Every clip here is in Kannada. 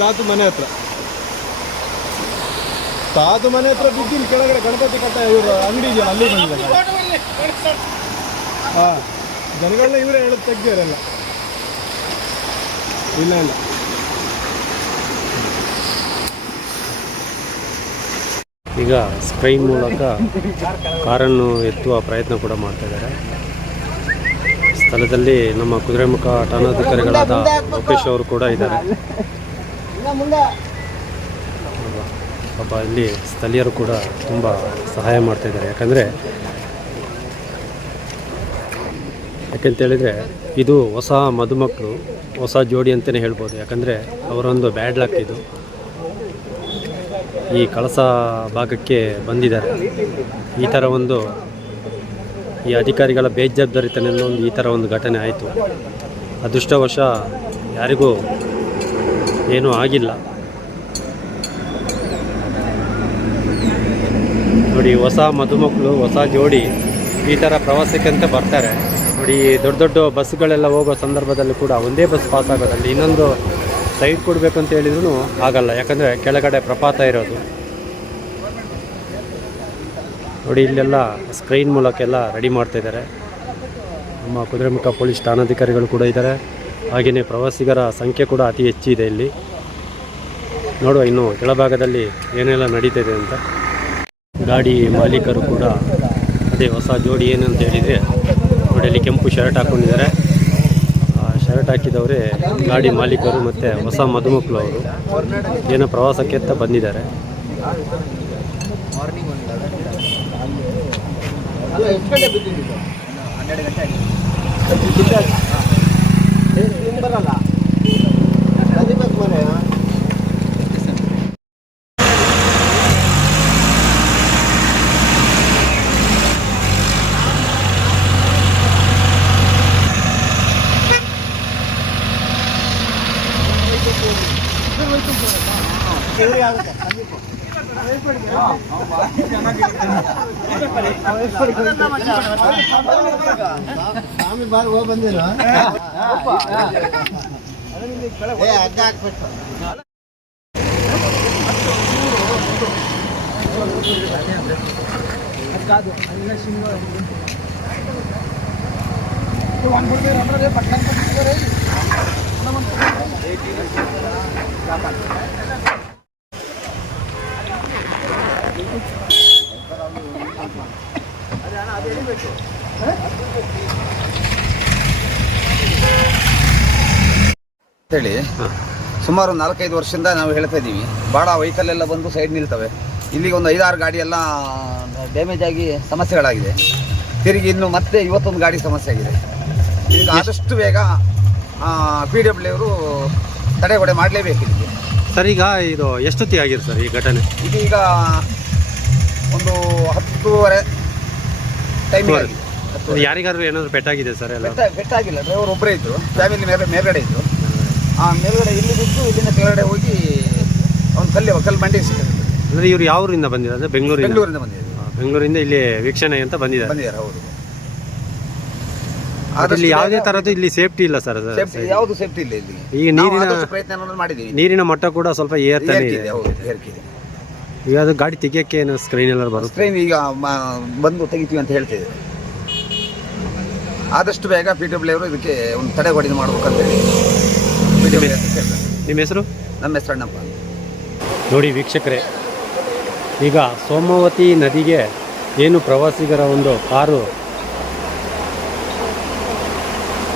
ತಾತು ಮನೆ ಹತ್ರ ಬಿದ್ದಿಲ್ಲ ಕೆಳಗಡೆ ಗಣಪತಿ ಕಟ್ಟ ಇವರು ಅಂಗಡಿ ಇದೆಯಲ್ಲ ಅಲ್ಲಿ ಬಂದಿದೆ. ಹಾಂ, ಜನಗಳನ್ನ ಇವರೇ ಹೇಳೋದು ತೆಗ್ದಿರಲ್ಲ. ಇಲ್ಲ ಇಲ್ಲ, ಈಗ ಸ್ಕ್ರೈನ್ ಮೂಲಕ ಕಾರನ್ನು ಎತ್ತುವ ಪ್ರಯತ್ನ ಕೂಡ ಮಾಡ್ತಾ ಇದ್ದಾರೆ. ಸ್ಥಳದಲ್ಲಿ ನಮ್ಮ ಕುದುರೆಮುಖ ಠಾಣಾಧಿಕಾರಿಗಳಾದ ಲೋಕೇಶ್ ಅವರು ಕೂಡ ಇದ್ದಾರೆ. ಪಾಪ ಇಲ್ಲಿ ಸ್ಥಳೀಯರು ಕೂಡ ತುಂಬ ಸಹಾಯ ಮಾಡ್ತಾ ಇದ್ದಾರೆ. ಯಾಕಂತೇಳಿದರೆ ಇದು ಹೊಸ ಮದುಮಕ್ಕಳು, ಹೊಸ ಜೋಡಿ ಅಂತಲೇ ಹೇಳ್ಬೋದು. ಯಾಕಂದರೆ ಅವರೊಂದು ಬ್ಯಾಡ್ ಲಕ್ ಇದು. ಈ ಕಳಸ ಭಾಗಕ್ಕೆ ಬಂದಿದ್ದಾರೆ. ಈ ಥರ ಈ ಅಧಿಕಾರಿಗಳ ಬೇಜವಾಬ್ದಾರಿತನದಿಂದ ಈ ಥರ ಒಂದು ಘಟನೆ ಆಯಿತು. ಅದೃಷ್ಟವಶ ಯಾರಿಗೂ ಏನೂ ಆಗಿಲ್ಲ. ನೋಡಿ, ಹೊಸ ಮದುಮಕ್ಕಳು, ಹೊಸ ಜೋಡಿ ಈ ಥರ ಪ್ರವಾಸಕ್ಕೆ ಅಂತ ಬರ್ತಾರೆ. ನೋಡಿ, ದೊಡ್ಡ ದೊಡ್ಡ ಬಸ್ಗಳೆಲ್ಲ ಹೋಗೋ ಸಂದರ್ಭದಲ್ಲಿ ಕೂಡ ಒಂದೇ ಬಸ್ ಪಾಸ್ ಆಗೋದಲ್ಲಿ ಇನ್ನೊಂದು ಸೈಡ್ ಕೊಡಬೇಕು ಅಂತ ಹೇಳಿದ್ರು ಆಗಲ್ಲ. ಯಾಕಂದರೆ ಕೆಳಗಡೆ ಪ್ರಪಾತ ಇರೋದು. ನೋಡಿ, ಇಲ್ಲೆಲ್ಲ ಸ್ಕ್ರೀನ್ ಮೂಲಕ ಎಲ್ಲ ರೆಡಿ ಮಾಡ್ತಾಯಿದ್ದಾರೆ. ನಮ್ಮ ಕುದುರೆಮುಖ ಪೊಲೀಸ್ ಠಾಣಾಧಿಕಾರಿಗಳು ಕೂಡ ಇದ್ದಾರೆ. ಹಾಗೆಯೇ ಪ್ರವಾಸಿಗರ ಸಂಖ್ಯೆ ಕೂಡ ಅತಿ ಹೆಚ್ಚಿದೆ ಇಲ್ಲಿ. ನೋಡುವ ಇನ್ನು ಕೆಳಭಾಗದಲ್ಲಿ ಏನೆಲ್ಲ ನಡೀತಿದೆ ಅಂತ. ಗಾಡಿ ಮಾಲೀಕರು ಕೂಡ ಅದೇ ಹೊಸ ಜೋಡಿ ಏನಂತ ಹೇಳಿದರೆ, ನೋಡಿ ಅಲ್ಲಿ ಕೆಂಪು ಶರ್ಟ್ ಹಾಕ್ಕೊಂಡಿದ್ದಾರೆ. ಶರ್ಟ್ ಹಾಕಿದವರೇ ಗಾಡಿ ಮಾಲೀಕರು ಮತ್ತು ಹೊಸ ಮದುಮಕ್ಕಳು. ಅವರು ಏನೋ ಪ್ರವಾಸಕ್ಕೆ ಅಂತ ಬಂದಿದ್ದಾರೆ. ಸ್ವಾಮಿ ಬಾರ್ ಹೋಗಿ ಬಂದಿಲ್ಲ. ಹೇಳಿ ಸುಮಾರು 4-5 ವರ್ಷದಿಂದ ನಾವು ಹೇಳ್ತಾ ಇದ್ದೀವಿ. ಭಾಳ ವೆಹಿಕಲ್ ಎಲ್ಲ ಬಂದು ಸೈಡ್ ನಿಲ್ತವೆ. ಇಲ್ಲಿಗೆ ಒಂದು 5-6 ಗಾಡಿ ಎಲ್ಲ ಡ್ಯಾಮೇಜ್ ಆಗಿ ಸಮಸ್ಯೆಗಳಾಗಿದೆ. ತಿರುಗಿ ಇನ್ನು ಮತ್ತೆ ಇವತ್ತೊಂದು ಗಾಡಿ ಸಮಸ್ಯೆ ಆಗಿದೆ. ಈಗ ಆದಷ್ಟು ಬೇಗ PWD ಅವರು ತಡೆಗೋಡೆ ಮಾಡಲೇಬೇಕು ಇದಕ್ಕೆ. ಸರ್, ಈಗ ಇದು ಎಷ್ಟೊತ್ತಿಗೆ ಆಗಿದೆ ಸರ್ ಈ ಘಟನೆ? ಇದೀಗ ಒಂದು 10:30 ಟೈಮಿಂಗ್ ಆಗಿದೆ. ಯಾರಿಗಾದ್ರೂ ಏನಾದರೂ ಪೆಟ್ಟಾಗಿದೆ ಸರ್? ಎಲ್ಲ ಪೆಟ್ಟಾಗಿಲ್ಲ. ಡ್ರೈವರ್ ಒಬ್ಬರೇ ಇದ್ದರು. ಫ್ಯಾಮಿಲಿ ಮೇಲ್ಗಡೆ ಇದ್ದರು. ಮೇಲ್ಗಡೆ ಇಲ್ಲಿ ಬಿದ್ದು ಇಲ್ಲಿಂದ ಕೆಳಗಡೆ ಹೋಗಿ ಒಂದು ಕಲ್ಲು ಬಂಡಿ ಸಿಕ್ಕಿದೆ. ಅಂದರೆ ಇವರು ಯಾವ ಊರಿಂದ ಬಂದಿದ್ದಾರೆ? ಅಂದರೆ ಬೆಂಗಳೂರಿಂದ ಬಂದಿದ್ದಾರೆ. ಬೆಂಗಳೂರಿಂದ ಇಲ್ಲಿ ವೀಕ್ಷಣೆ ಅಂತ ಬಂದಿದ್ದಾರೆ. ಹೌದು. ಇಲ್ಲಿ ಯಾವುದೇ ಥರದ್ದು ಇಲ್ಲಿ ಸೇಫ್ಟಿ ಇಲ್ಲ ಸರ್. ಯಾವುದು ಸೇಫ್ಟಿ ಇಲ್ಲ ಇಲ್ಲಿ. ಈಗ ಪ್ರಯತ್ನ ಮಾಡಿದ್ದೀವಿ. ನೀರಿನ ಮಟ್ಟ ಕೂಡ ಸ್ವಲ್ಪ ಏರ್ತಾನೆ ಇದೆ. ಈಗ ಅದು ಗಾಡಿ ತೆಗಿಯೋಕ್ಕೆ ಏನು ಸ್ಕ್ರೀನ್ ಎಲ್ಲ ಬರುತ್ತೆ? ಸ್ಕ್ರೀನ್ ಈಗ ಬಂದು ತೆಗಿತೀವಿ ಅಂತ ಹೇಳ್ತಿದ್ದೀವಿ. ಆದಷ್ಟು ಬೇಗ PWD ಅವರು ಇದಕ್ಕೆ ಒಂದು ತಡೆಗೋಡೆ ಮಾಡ್ಬೇಕಂತ ಹೇಳಿ. ನಿಮ್ಮ ಹೆಸರು? ನಮ್ಮ ಹೆಸರು ಅಣ್ಣಪ್ಪ. ನೋಡಿ ವೀಕ್ಷಕರೇ, ಈಗ ಸೋಮವತಿ ನದಿಗೆ ಏನು ಪ್ರವಾಸಿಗರ ಒಂದು ಕಾರು,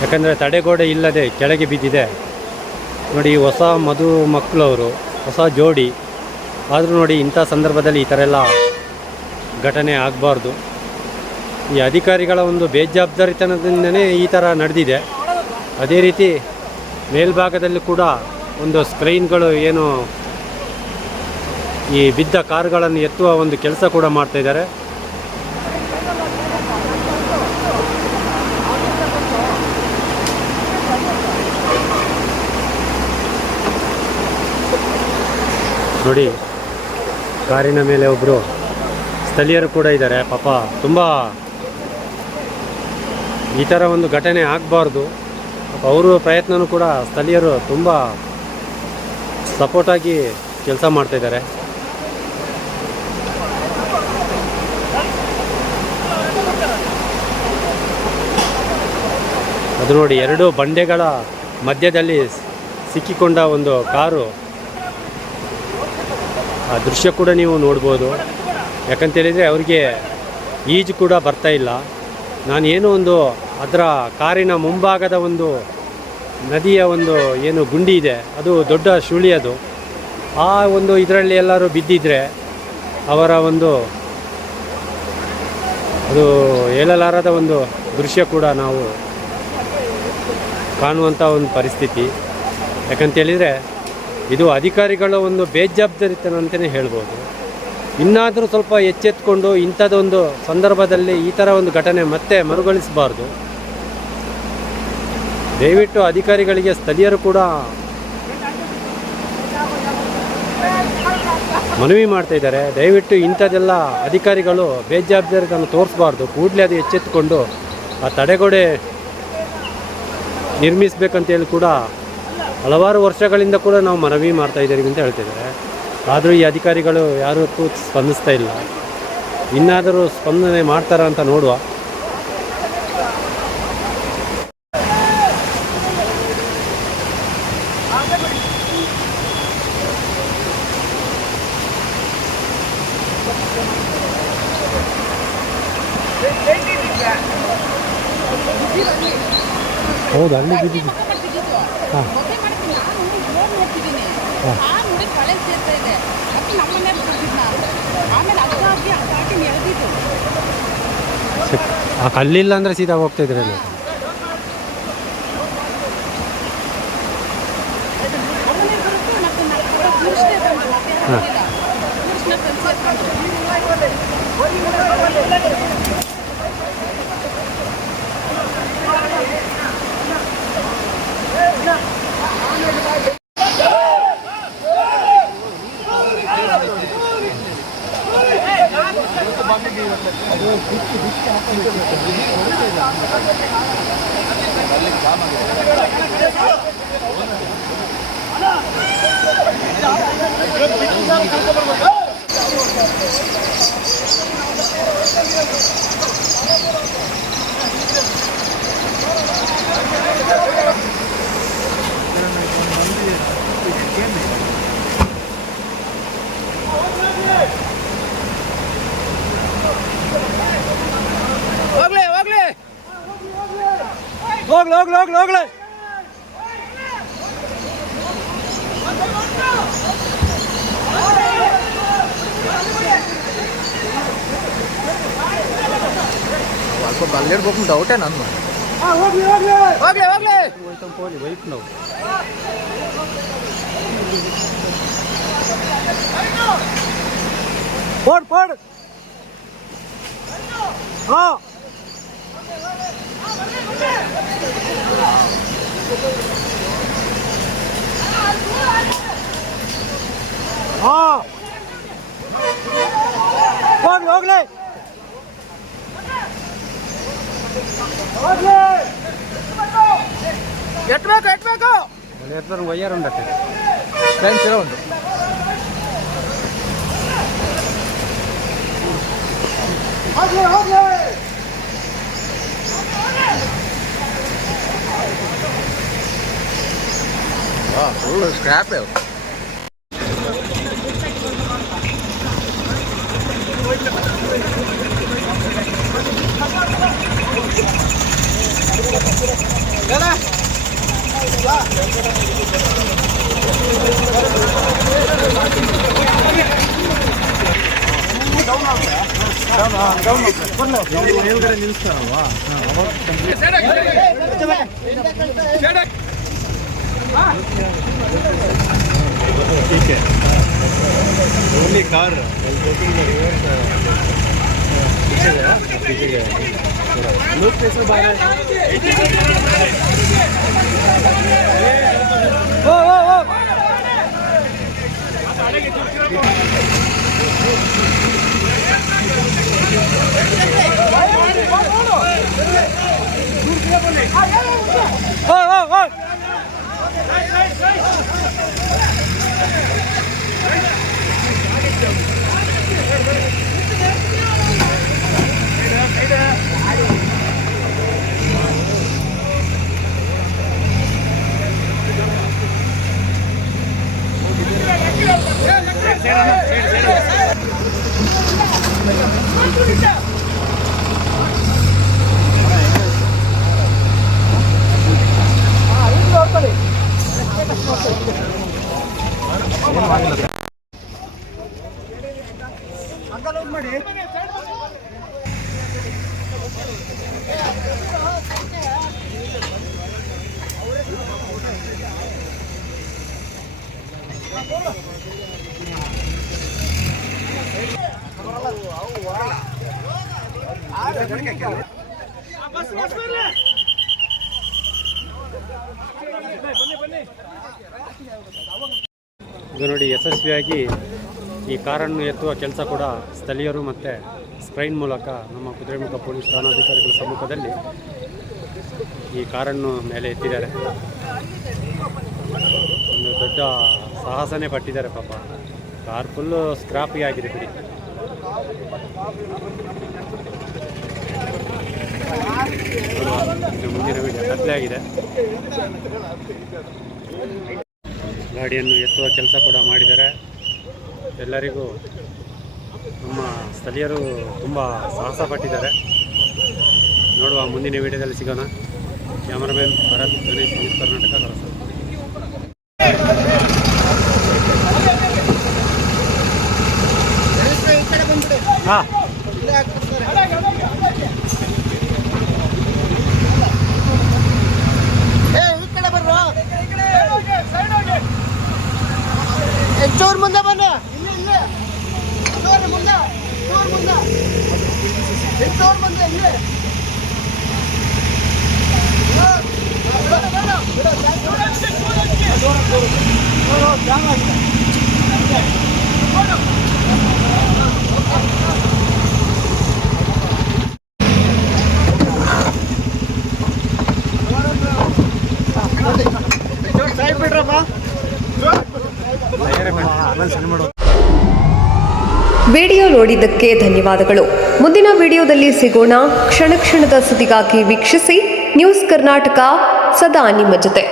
ಯಾಕಂದರೆ ತಡೆಗೋಡೆ ಇಲ್ಲದೆ ಕೆಳಗೆ ಬಿದ್ದಿದೆ. ನೋಡಿ, ಹೊಸ ಮಕ್ಕಳವರು, ಹೊಸ ಜೋಡಿ. ಆದರೂ ನೋಡಿ, ಇಂಥ ಸಂದರ್ಭದಲ್ಲಿ ಈ ಥರ ಎಲ್ಲ ಘಟನೆ ಆಗಬಾರ್ದು. ಈ ಅಧಿಕಾರಿಗಳ ಒಂದು ಬೇಜವಾಬ್ದಾರಿತನದಿಂದನೇ ಈ ಥರ ನಡೆದಿದೆ. ಅದೇ ರೀತಿ ಮೇಲ್ಭಾಗದಲ್ಲಿ ಕೂಡ ಒಂದು ಸ್ಕ್ರೀನ್ಗಳು ಏನು ಈ ಬಿದ್ದ ಕಾರುಗಳನ್ನು ಎತ್ತುವ ಒಂದು ಕೆಲಸ ಕೂಡ ಮಾಡ್ತಾಯಿದ್ದಾರೆ. ನೋಡಿ, ಕಾರಿನ ಮೇಲೆ ಒಬ್ಬರು ಸ್ಥಳೀಯರು ಕೂಡ ಇದ್ದಾರೆ. ಪಾಪ ತುಂಬ ಈ ಥರ ಒಂದು ಘಟನೆ ಆಗಬಾರ್ದು. ಅವರು ಪ್ರಯತ್ನವೂ ಕೂಡ ಸ್ಥಳೀಯರು ತುಂಬ ಸಪೋರ್ಟಾಗಿ ಕೆಲಸ ಮಾಡ್ತಾಯಿದ್ದಾರೆ. ಅದು ನೋಡಿ, ಎರಡು ಬಂಡೆಗಳ ಮಧ್ಯದಲ್ಲಿ ಸಿಕ್ಕಿಕೊಂಡ ಒಂದು ಕಾರು. ಆ ದೃಶ್ಯ ಕೂಡ ನೀವು ನೋಡ್ಬೋದು. ಯಾಕಂತೇಳಿದರೆ ಅವ್ರಿಗೆ ಈಜು ಕೂಡ ಬರ್ತಾ ಇಲ್ಲ. ನಾನು ಏನೋ ಒಂದು ಅದರ ಕಾರಿನ ಮುಂಭಾಗದ ಒಂದು ನದಿಯ ಒಂದು ಏನು ಗುಂಡಿ ಇದೆ, ಅದು ದೊಡ್ಡ ಸುಳಿ. ಅದು ಆ ಒಂದು ಇದರಲ್ಲಿ ಎಲ್ಲರೂ ಬಿದ್ದಿದ್ರೆ ಅವರ ಒಂದು ಅದು ಹೇಳಲಾರದ ಒಂದು ದೃಶ್ಯ ಕೂಡ ನಾವು ಕಾಣುವಂಥ ಒಂದು ಪರಿಸ್ಥಿತಿ. ಯಾಕಂತೇಳಿದರೆ ಇದು ಅಧಿಕಾರಿಗಳ ಒಂದು ಬೇಜವಾಬ್ದಾರಿತನ ಅಂತಲೇ ಹೇಳ್ಬೋದು. ಇನ್ನಾದರೂ ಸ್ವಲ್ಪ ಎಚ್ಚೆತ್ಕೊಂಡು ಇಂಥದ್ದೊಂದು ಸಂದರ್ಭದಲ್ಲಿ ಈ ಥರ ಒಂದು ಘಟನೆ ಮತ್ತೆ ಮರುಕಳಿಸಬಾರ್ದು. ದಯವಿಟ್ಟು ಅಧಿಕಾರಿಗಳಿಗೆ ಸ್ಥಳೀಯರು ಕೂಡ ಮನವಿ ಮಾಡ್ತಾಯಿದ್ದಾರೆ. ದಯವಿಟ್ಟು ಇಂಥದ್ದೆಲ್ಲ ಅಧಿಕಾರಿಗಳು ಬೇಜವಾಬ್ದಾರಿತನ ತೋರಿಸಬಾರ್ದು. ಕೂಡಲೇ ಅದು ಎಚ್ಚೆತ್ತುಕೊಂಡು ಆ ತಡೆಗೋಡೆ ನಿರ್ಮಿಸಬೇಕಂತೇಳಿ ಕೂಡ ಹಲವಾರು ವರ್ಷಗಳಿಂದ ಕೂಡ ನಾವು ಮನವಿ ಮಾಡ್ತಾಯಿದ್ದೀವಿ ಅಂತ ಹೇಳ್ತಿದ್ದಾರೆ. ಆದರೂ ಈ ಅಧಿಕಾರಿಗಳು ಯಾರೂ ಸ್ಪಂದಿಸ್ತಾ ಇಲ್ಲ. ಇನ್ನಾದರೂ ಸ್ಪಂದನೆ ಮಾಡ್ತಾರ ಅಂತ ನೋಡುವ. ಹೌದು, ಅಲ್ಲಿ ಬಿದ್ದಿದ್ದು. ಹಾಂ ಆ ಕಲ್ಲಿಲ್ಲ ಅಂದರೆ ಸೀದಾ ಹೋಗ್ತಾಯಿದ್ರೆ ಹಾಂ. ಹೋಗ್ಲಿ. ಸ್ವಲ್ಪ ಅಲ್ಲಿರ್ಬೇಕು ಡೌಟೇ ನಾನು. ಹೋಗ್ಲಿ ವೈಟ್ ನಾವು ಪೋಡ್ ಹಾಂ ಹಾಂ ಹೋಗ್ಲಿ ಎತ್ತಬೇಕು ವಯ್ಯಾರ ಉಂಟು ಫ್ರೆಂಡ್ಸ್ ಇರೋ ಉಂಟು. ಫುಲ್ ಸ್ಕ್ರ್ಯಾಪ್ ಮೇಲ್ಗಡೆ ನಿಲ್ಲಿಸ್ತಾರಲ್ವಾ ठीक है ओनली कार पीछे गया लोग कैसे बाहर ಇದು ನೋಡಿ, ಯಶಸ್ವಿಯಾಗಿ ಈ ಕಾರನ್ನು ಎತ್ತುವ ಕೆಲಸ ಕೂಡ ಸ್ಥಳೀಯರು ಮತ್ತು ಸ್ಕ್ರೈನ್ ಮೂಲಕ ನಮ್ಮ ಕುದುರೆಮುಖ ಪೊಲೀಸ್ ಠಾಣಾಧಿಕಾರಿಗಳ ಸಮ್ಮುಖದಲ್ಲಿ ಈ ಕಾರನ್ನು ಮೇಲೆ ಎತ್ತಿದ್ದಾರೆ. ಒಂದು ದೊಡ್ಡ ಸಾಹಸನೇ ಪಟ್ಟಿದ್ದಾರೆ ಪಾಪ. ಕಾರ್ ಫುಲ್ಲು ಸ್ಕ್ರಾಪಿಗೆ ಆಗಿದೆ ಬಿಡಿ. ಇದು ಮುಂದಿನ ವಿಡಿಯೋ ಕತ್ಲೆ ಆಗಿದೆ. ಗಾಡಿಯನ್ನು ಎತ್ತುವ ಕೆಲಸ ಕೂಡ ಮಾಡಿದ್ದಾರೆ. ಎಲ್ಲರಿಗೂ ನಮ್ಮ ಸ್ಥಳೀಯರು ತುಂಬ ಸಾಹಸ ಪಟ್ಟಿದ್ದಾರೆ. ನೋಡುವ ಮುಂದಿನ ವಿಡಿಯೋದಲ್ಲಿ ಸಿಗೋಣ. ಕ್ಯಾಮರಾಮನ್ ಭರತ್, ಗಣೇಶ್, ನ್ಯೂಸ್ ಕರ್ನಾಟಕ, ಕಳಸ. ಹಾಂ, ಚೂರು ಮುಂದೆ ಬನ್ನಿ. ವಿಡಿಯೋ ನೋಡಿದ್ದಕ್ಕೆ ಧನ್ಯವಾದಗಳು. ಮುಂದಿನ ವಿಡಿಯೋದಲ್ಲಿ ಸಿಗೋಣ. ಕ್ಷಣ ಕ್ಷಣದ ಸುದ್ದಿಗಾಗಿ ವೀಕ್ಷಿಸಿ ನ್ಯೂಸ್ ಕರ್ನಾಟಕ, ಸದಾ ನಿಮ್ಮ ಜೊತೆ.